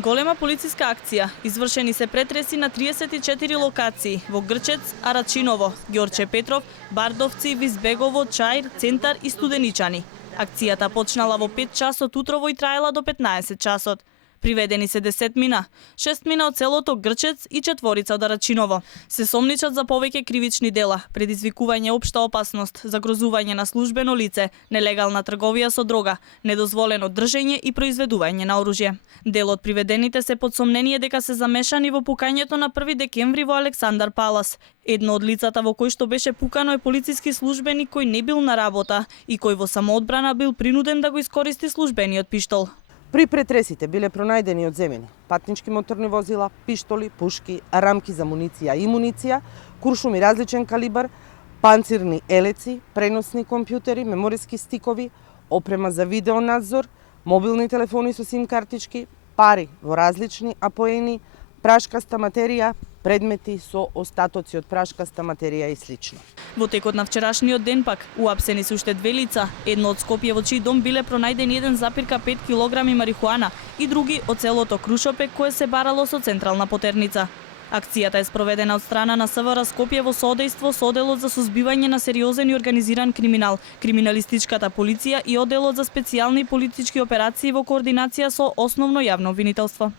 Голема полициска акција. Извршени се претреси на 34 локации во Грчец, Арачиново, Ѓорче Петров, Бардовци, Визбегово, Чаир, Центар и Студеничани. Акцијата почнала во 5 часот утрово и траела до 15 часот. Приведени се 10 мина, 6 мина од селото Грчец и 4 од Арачиново. Се сомничат за повеќе кривични дела, предизвикување општа опасност, загрозување на службено лице, нелегална трговија со дрога, недозволено држење и произведување на оружје. Дел од приведените се под сомнение дека се замешани во пукањето на 1 декември во Александар Палас. Едно од лицата во кој што беше пукано е полициски службеник кој не бил на работа и кој во самоодбрана бил принуден да го искористи службениот пиштол. При претресите биле пронајдени одземени патнички моторни возила, пиштоли, пушки, рамки за муниција и муниција, куршуми различен калибар, панцирни елеци, преносни компјутери, мемориски стикови, опрема за видеонадзор, мобилни телефони со сим картички, пари во различни апоени, прашкаста материја, предмети со остатоци од прашкаста материја и слично. Во текот на вчерашниот ден пак уапсени се уште 2 лица, едно од Скопје во чиј дом биле пронајдени 1,5 килограми марихуана и други од селото Крушопек кое се барало со централна потерница. Акцијата е спроведена од страна на СВР Скопје во соодејство со Оделот за сузбивање на сериозен и организиран криминал, криминалистичката полиција и Оделот за специјални политички операции во координација со Основно јавно обвинителство.